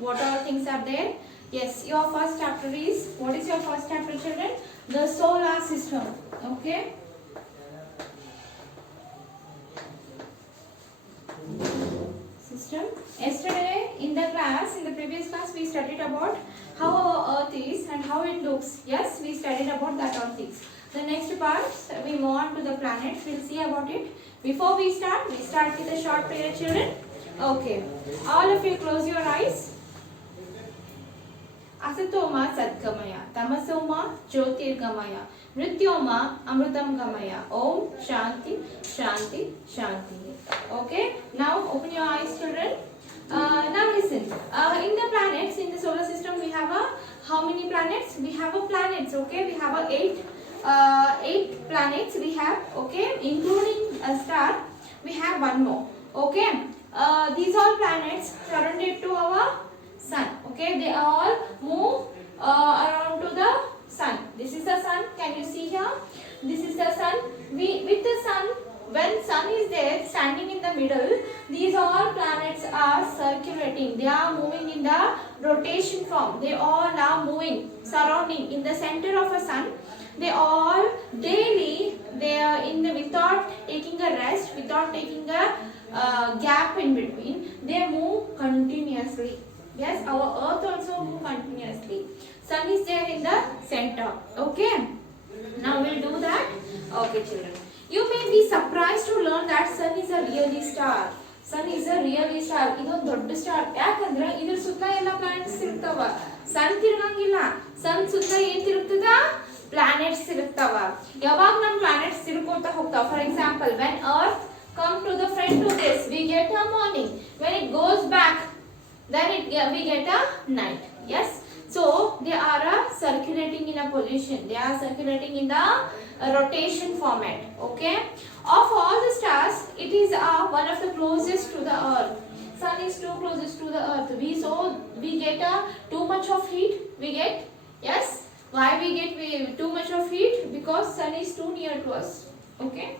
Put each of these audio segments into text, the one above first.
What all things are there? Yes, your first chapter is, what is your first chapter, children? The solar system. Okay. System. Yesterday in the class, in the previous class, we studied about how our earth is and how it looks. Yes, we studied about that all things. The next part, we move on to the planets. We'll see about it. Before we start with a short prayer, children. Okay. All of you close your eyes. असतोमा सद्गमय तमसोमा ज्योतिर्गमय मृत्योमा अमृतम गमय ओम शांति शांति शांति. Okay, now open your eyes, children. Now listen, in the planets, in the solar system, we have how many planets? We have planets. Okay, we have eight planets we have. Okay, including a star, we have one more. Okay, these all planets surrounded to our sun. Okay, they all move around to the sun. This is the sun. Can you see here? This is the sun. With the sun, when sun is there standing in the middle, these all planets are circulating. They are moving in the rotation form. They all are moving, surrounding in the center of a sun. They all daily, they are in the, without taking a rest, without taking a gap in between, they move continuously. Yes, our earth also move continuously. Sun is there in the center. Okay. Now we'll do that. Okay, children. You may be surprised to learn that sun is a really star. Sun is a really star. ಇದೊಂದು ದೊಡ್ಡ star. ಯಾಕಂದ್ರೆ ಇದ್ರ ಸುತ್ತ ಎಲ್ಲ planets ತಿರುಗ್ತಾವ. ಸನ್ ತಿರುಗಂಗಿಲ್ಲ. ಸನ್ ಸುತ್ತ ಏನ್ ತಿರುಗ್ತದ? Planets ತಿರುಗ್ತಾವ. ಯಾವಾಗ ನಮ್ಮ ಪ್ಲಾನೆಟ್ಸ್ ತಿರುಗ್ಕೋತಾ ಹೋಗ್ತಾವ. For example, when earth come to the front to this, we get a morning. When it goes back, then we get a night. Yes, so they are circulating in a position. They are circulating in the rotation format. Okay, of all the stars, it is one of the closest to the earth. Sun is too closest to the earth. We get too much of heat. We get, yes, why we get too much of heat? Because sun is too near to us. Okay.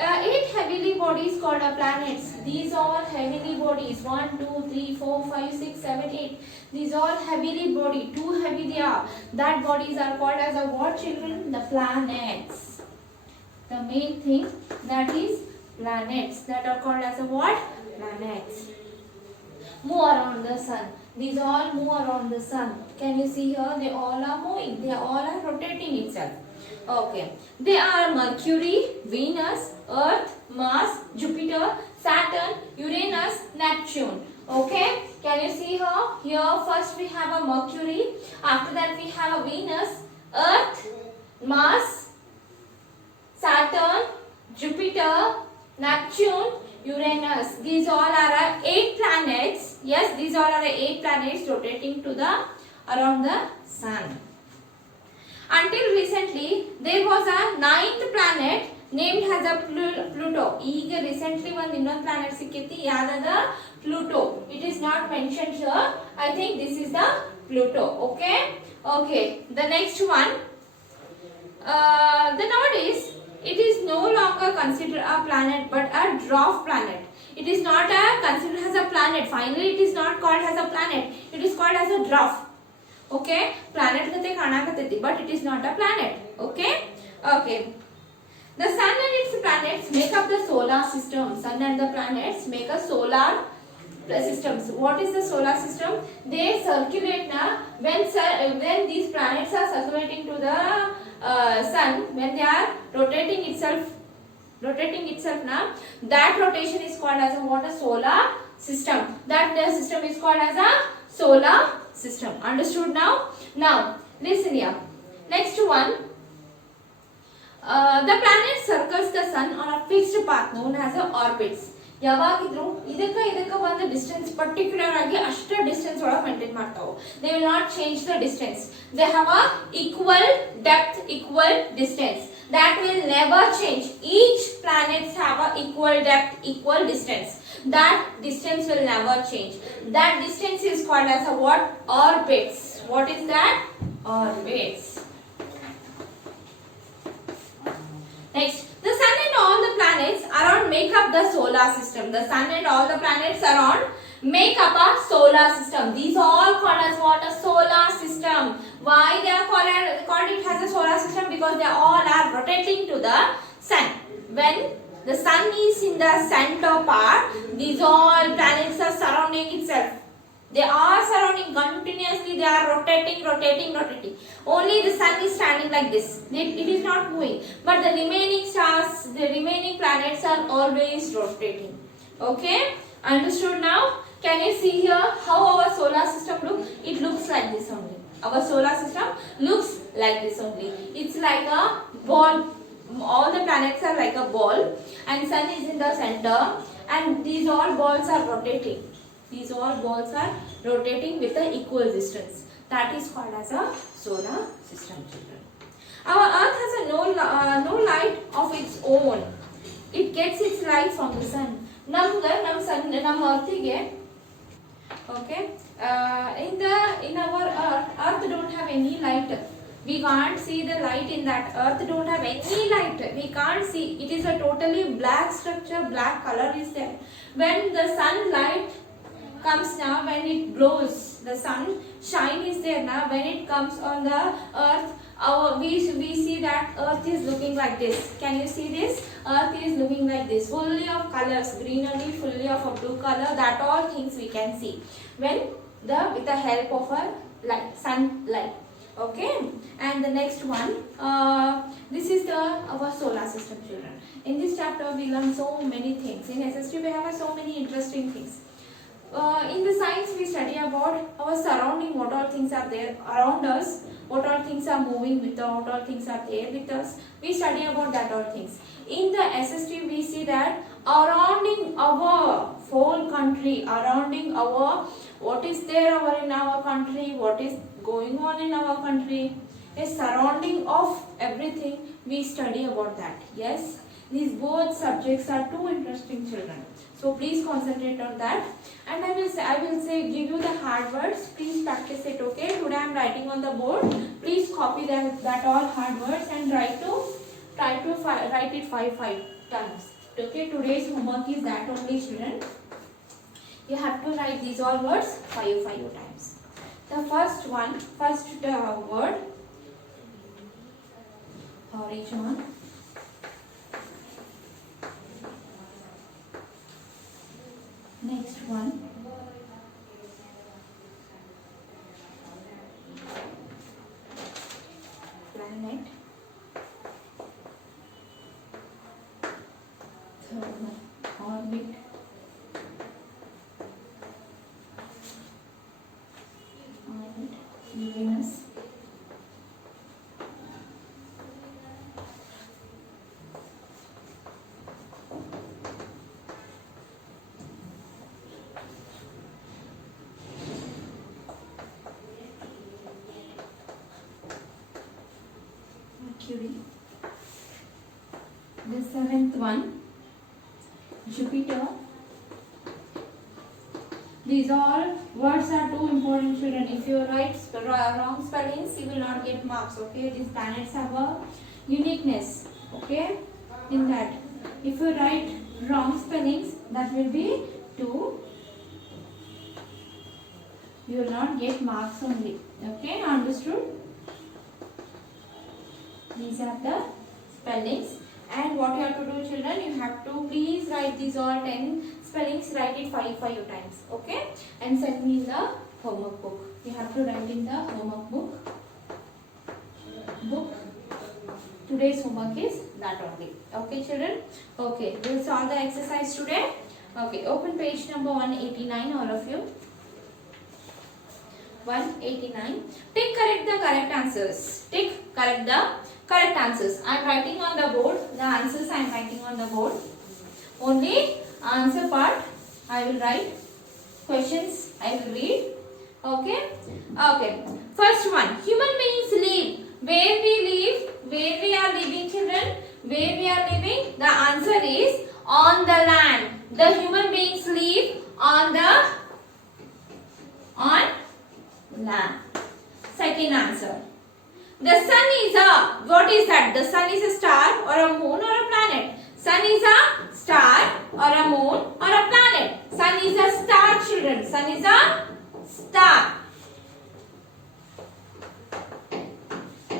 8 heavenly bodies called planets. These all heavenly bodies. 1, 2, 3, 4, 5, 6, 7, 8. These all heavily body. Too heavy they are. That bodies are called as a what, children? The planets. The main thing, that is planets. That are called as a what? Planets. Move around the sun. These all move around the sun. Can you see here? They all are moving. They all are rotating itself. Okay, they are Mercury, Venus, Earth, Mars, Jupiter, Saturn, Uranus, Neptune. Okay, can you see here? Here first we have a Mercury, after that we have a Venus, Earth, Mars, Saturn, Jupiter, Neptune, Uranus. These all are 8 planets. Yes, these all are 8 planets rotating to the around the sun. Until recently, there was a 9th planet named as a Pluto. ಈಗ recently ಒಂದು ಇನ್ನೊಂದು planet ಸಿಕ್ಕಿತಿ, ಯಾವ್ದದ? Pluto. It is not mentioned here. I think this is the Pluto. Okay. Okay. The next one. The nowadays, it is no longer considered a planet but a dwarf planet. It is not considered as a planet. Finally, it is not called as a planet. It is called as a dwarf. Okay, planet gate kanakatati, but it is not a planet. Okay. Okay, the sun and its planets make up the solar system. Sun and the planets make a solar systems. What is the solar system? They circulate now. When these planets are circulating to the sun, when they are rotating itself now, that rotation is called as a what? A solar system. That the system is called as a solar system. Understood now? Now listen here. Next one, the planet circles the sun on a fixed path known as a orbits. ಯಾವಾಗಿದ್ರು ಇದಕ್ಕೆ ಒಂದು distance particular ಆಗಿ ಅಷ್ಟ distance ಒಳಗೆ maintain ಮಾಡ್ತಾವು. They will not change the distance. They have a equal depth, equal distance. That will never change. Each planets have a equal depth, equal distance. That distance will never change. That distance is called as a what? Orbits. What is that? Orbits. Next, the sun and all the planets around make up the solar system. The sun and all the planets around make up a solar system. These all called as what? A solar system. Why they are called it as a solar system? Because they all are rotating to the sun. When the sun is in the center part, these all planets are surrounding itself. They are surrounding continuously, they are rotating. Only the sun is standing like this. It is not moving. But the remaining stars, the remaining planets are always rotating. Okay? Understood now? Can you see here how our solar system looks? It looks like this only. Our solar system looks like this only. It's like a ball. All the planets are like a ball and sun is in the center and these all balls are rotating. These all balls are rotating with an equal distance. That is called as a solar system, children. Our earth has no light of its own. It gets its light from the sun. Nam earth ige, okay, in our earth don't have any light. We can't see the light in that. Earth don't have any light. We can't see. It is a totally black structure. Black color is there. When the sunlight comes now, when it blows, the sun shine is there now. When it comes on the earth, we see that earth is looking like this. Can you see this? Earth is looking like this, fully of colors, greenery, fully of a blue color. That all things we can see when with the help of a light, sunlight. Okay, and the next one, this is our solar system, children. In this chapter we learn so many things. In SST we have so many interesting things. In the science we study about our surrounding, what all things are there around us, what all things are moving with us, what all things are there with us. We study about that all things. In the SST we see that surrounding our whole country, surrounding our, what is there in our country, what is going on in our country, a surrounding of everything, we study about that. Yes, these both subjects are too interesting, children. So please concentrate on that. And I will say give you the hard words. Please practice it. Okay. Today I am writing on the board. Please copy that all hard words and try to write it five times. Okay. Today's homework is that only, children. You have to write these all words five times. The first word, horizon. Next one, planet. Third one, orbit. Venus. Mercury. The seventh one, Jupiter. These all words are too important, children. If you write wrong spellings, you will not get marks. Okay, these planets have a uniqueness. Okay, in that, if you write wrong spellings, that will be 2. You will not get marks only. Okay, understood? These are the spellings. And what you have to do, children, you have to please write these all 10 spellings, write it 5 times, okay? And send me the homework book. You have to write in the homework book. Today's homework is that only. Okay, children? Okay, this is all the exercise today. Okay, open page number 189, all of you. 189. Tick correct the correct answers. Tick correct the correct answers. I am writing on the board. The answers I am writing on the board. Only answer part I will write. Questions I will read. Okay. Okay. First one. Human beings live. Where we live? Where we are living, children? Where we are living? The answer is on the land. The human beings live on land. Second answer. The sun is a, what is that? The sun is a star or a moon or a planet? Sun is a star or a moon or a planet? Sun is a star, children. Sun is a star.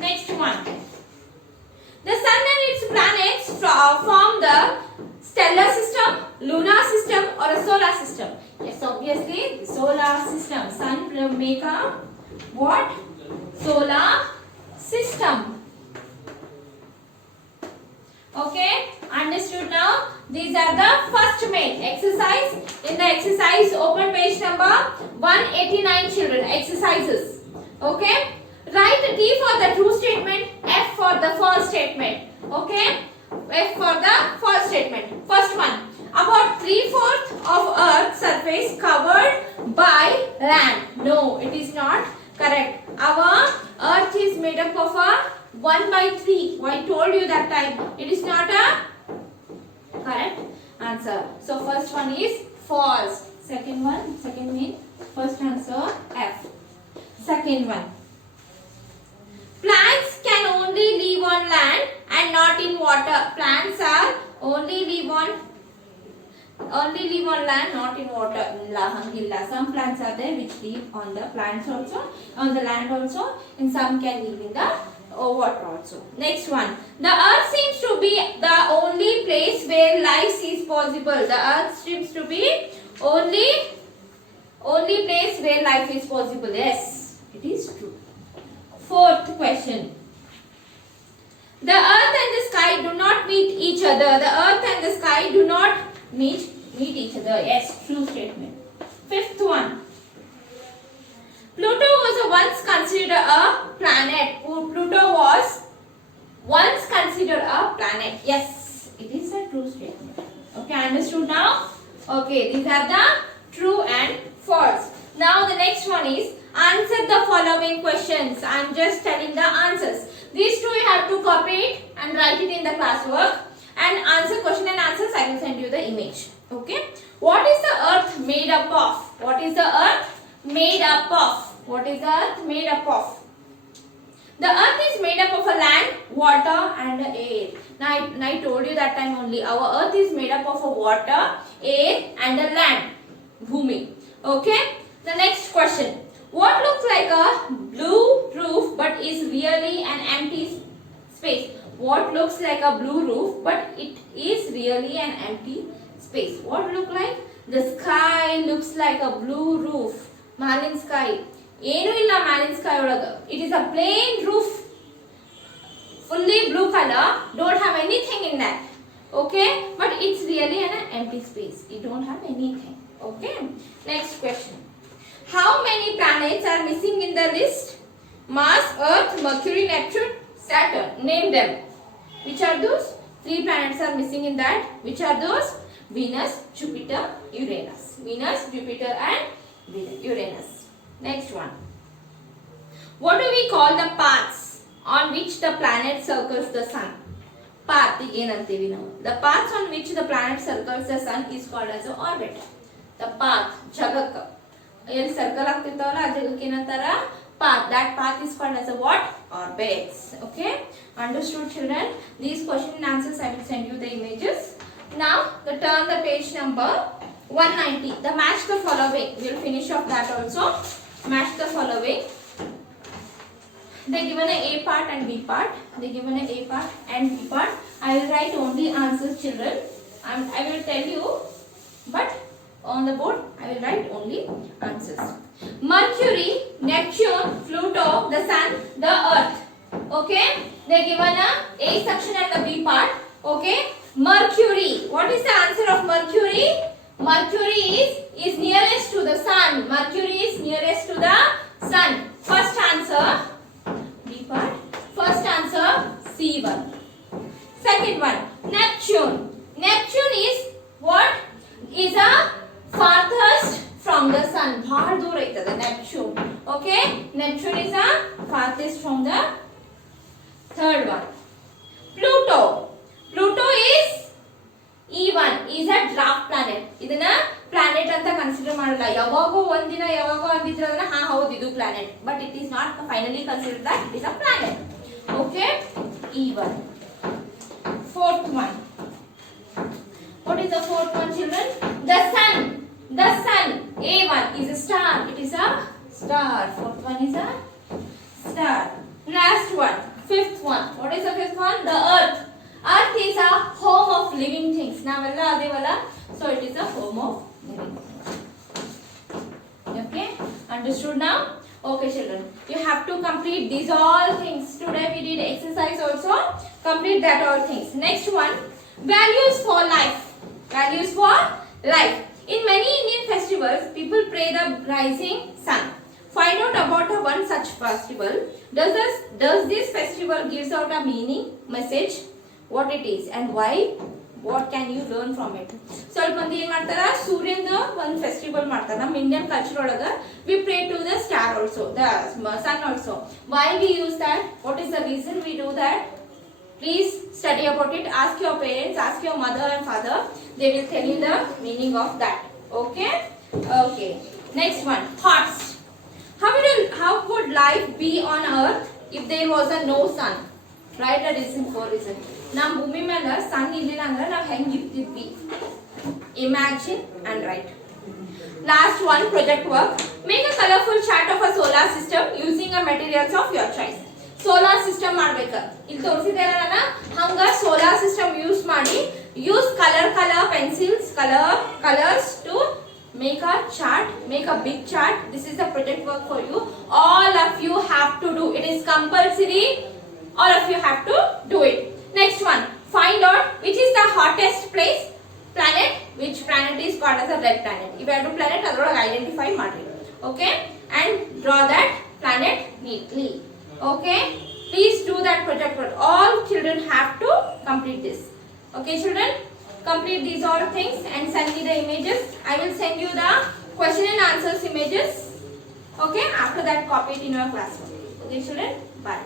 Next one. The sun and its planets form the stellar system, lunar system, or a solar system. Yes, obviously, the solar system. Sun will make a what? Solar system. Okay, understood now? These are the first main exercise. In the exercise, open page number 189, children. Exercises. Okay. Write T for the true statement, F for the false statement. Okay. F for the false statement. First one. About 3/4 of Earth's surface covered by land. No, it is not correct. Our Earth is made up of a 1/3. I told you that time. It is not a correct answer. So first one is false. Second one, second mean. First answer F. Second one. Plants can only live on land and not in water. Plants are only live on land, not in water. Some plants are there which live on the plants also, on the land also, and some can live in the water also. Next one. The earth seems to be the only place where life is possible. The earth seems to be only place where life is possible. Yes, it is true. Fourth question. The earth and the sky do not meet each other. The earth and the sky do not meet each other. Yes, true statement. Fifth one. Pluto was once considered a planet. Pluto was once considered a planet. Yes, it is a true statement. Okay, understood now? Okay, these are the true and false. Now the next one is answer the following questions. I am just telling the answers. These two you have to copy it and write it in the classwork. And answer question and answers, I will send you the image. Okay. What is the earth made up of? What is the earth made up of? What is the earth made up of? The earth is made up of a land, water and air. Now I told you that time only. Our earth is made up of a water, air and a land. Bhumi. Okay. The next question. What looks like a blue roof but is really an empty space? What looks like a blue roof but it is really an empty space? What look like? The sky looks like a blue roof. Malin sky. Enu illa malin sky olaga. It is a plain roof. Fully blue color. Don't have anything in that. Okay? But it's really an empty space. It don't have anything. Okay? Next question. How many planets are missing in the list? Mars, Earth, Mercury, Neptune, Saturn. Name them. Which are those? 3 planets are missing in that. Which are those? Venus, Jupiter, Uranus. Venus, Jupiter and Uranus. Next one. What do we call the paths on which the planet circles the sun? Path. The paths on which the planet circles the sun is called as an orbit. The path. Jagak. Circle path. That path is called as a what? Orbits. Okay. Understood, children? These question and answers I will send you the images. Now, turn the page number 190. The match the following. We will finish off that also. Match the following. They given a part and B part. They given a part and B part. I will write only answers, children. I will tell you, but on the board I will write only answers. Mercury, Neptune, Pluto, the Sun, the Earth. Okay. They given a section and the B part. Okay. Mercury. What is the answer of Mercury? Mercury is nearest to the Sun. Mercury is nearest to the Sun. First answer B part. First answer C1. Second one, Neptune. Neptune is what? Is a farthest from the Sun. Bahar dur aitade Neptune. Okay? Neptune is a farthest from the. Third one, Pluto. Pluto is E1. Is a dwarf planet. Idana planet anta consider madala. Yavago ondina yavago andidre adana ha haudu idu planet. But it is not finally considered that it is a planet. Okay? E1. Fourth one. What is the fourth one, children? The Sun. The sun, A1 is a star. It is a star. Fourth one is a star. Last one, fifth one. What is the fifth one? The earth. Earth is a home of living things. Navella adevalla. So it is a home of living things. Okay? Understood now? Okay children. You have to complete these all things. Today we did exercise also. Complete that all things. Next one. Values for life. Values for life. In many Indian festivals, people pray the rising sun. Find out about one such festival. Does this festival gives out a meaning, message, what it is and why? What can you learn from it? ಸ್ವಲ್ಪ ಮಂದಿ ಏನ್ ಮಾಡ್ತಾರ ಸೂರ್ಯನ ಒಂದು festival ಮಾಡ್ತಾರ ನಮ್ಮ Indian culture ಒಳಗ we pray to the star also, the sun also. Why we use that? What is the reason we do that? Please study about it. Ask your parents, ask your mother and father. They will tell you the meaning of that. Okay? Okay. Next one. Thoughts. How would life be on earth if there was a no sun? Write a reason for reason. Nam bhumi mela sun illila andre nav heng irtidvi. Imagine and write. Last one, project work. Make a colorful chart of a solar system using a materials of your choice. Solar system ಮಾಡಬೇಕು. ಇಲ್ಲಿ ತೋರಿಸಿದಾರಲ್ಲ ಹಂಗ solar system use ಮಾಡಿ use color pencils, colors to make a chart, make a big chart. This is the project work for you. All of you have to do. It is compulsory. All of you have to do it. Next one, find out which is the hottest planet. Which planet is called as a red planet. If you have to planet, adrolaga identify ಮಾಡಿ. Okay? And draw that planet neatly. Okay? Please do that project work. All children have to complete this. Okay, children? Complete these all things and send me the images. I will send you the question and answers images. Okay? After that, copy it in your classroom. Okay, children? Bye.